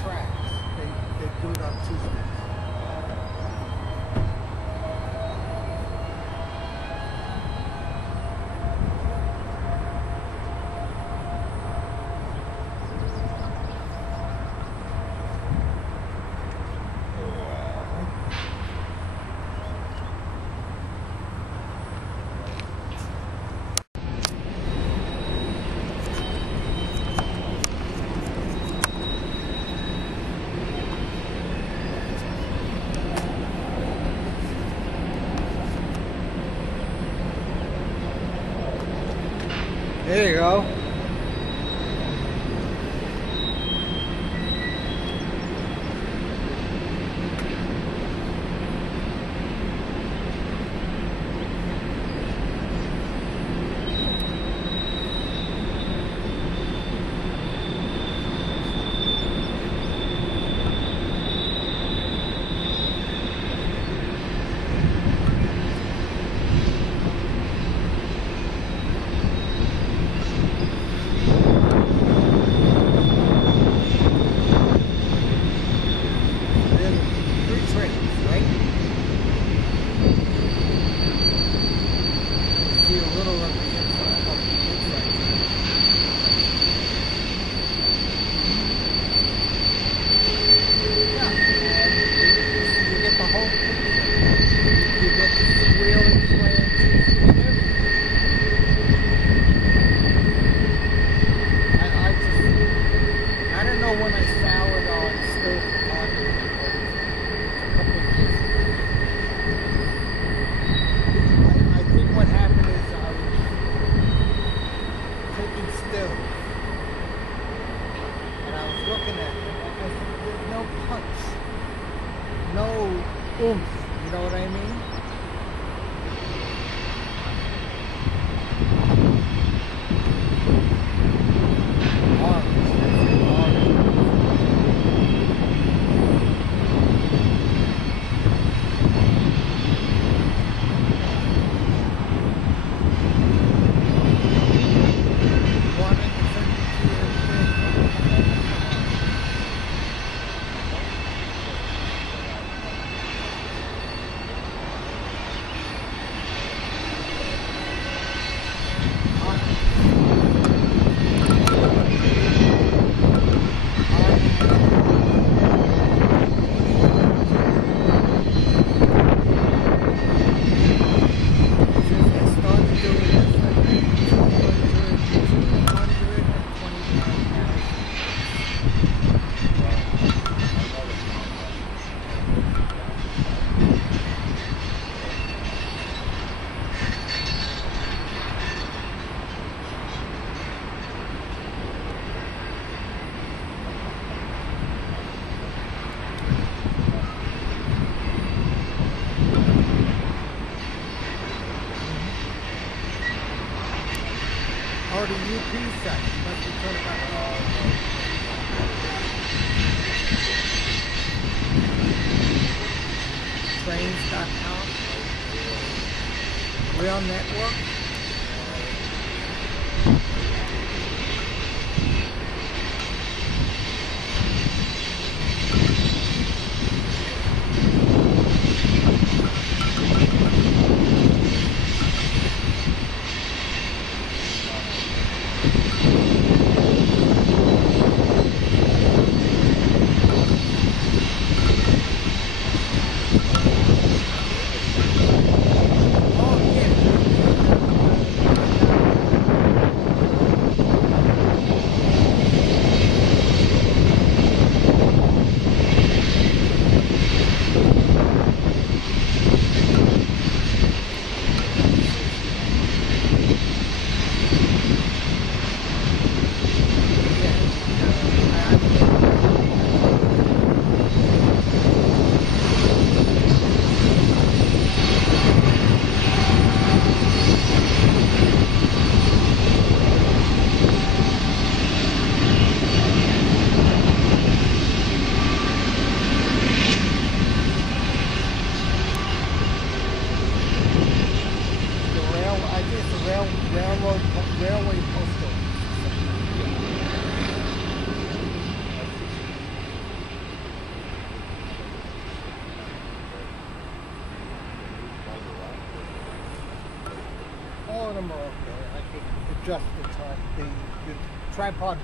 tracks. They do it on Tuesdays. There you go. Or the UP site. Must be talking about trains.com. Rail Network. of them are okay. I could adjust the tripod.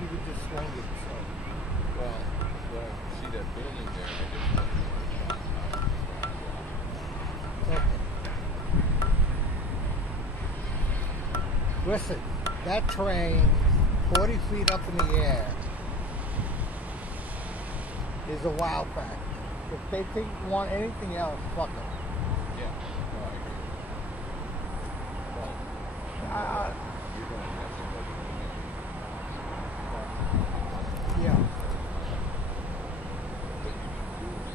You could just swing it. So. Well, see that building there, I just want to Okay. Listen, that train, 40 feet up in the air, is a wow factor. If they want anything else, fuck them. Yeah, no, I agree. Well, you're going to have somebody Yeah. what you can do is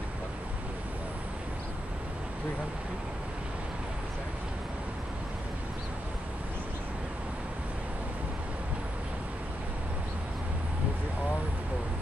you cut the 300 feet. There's the orange bird.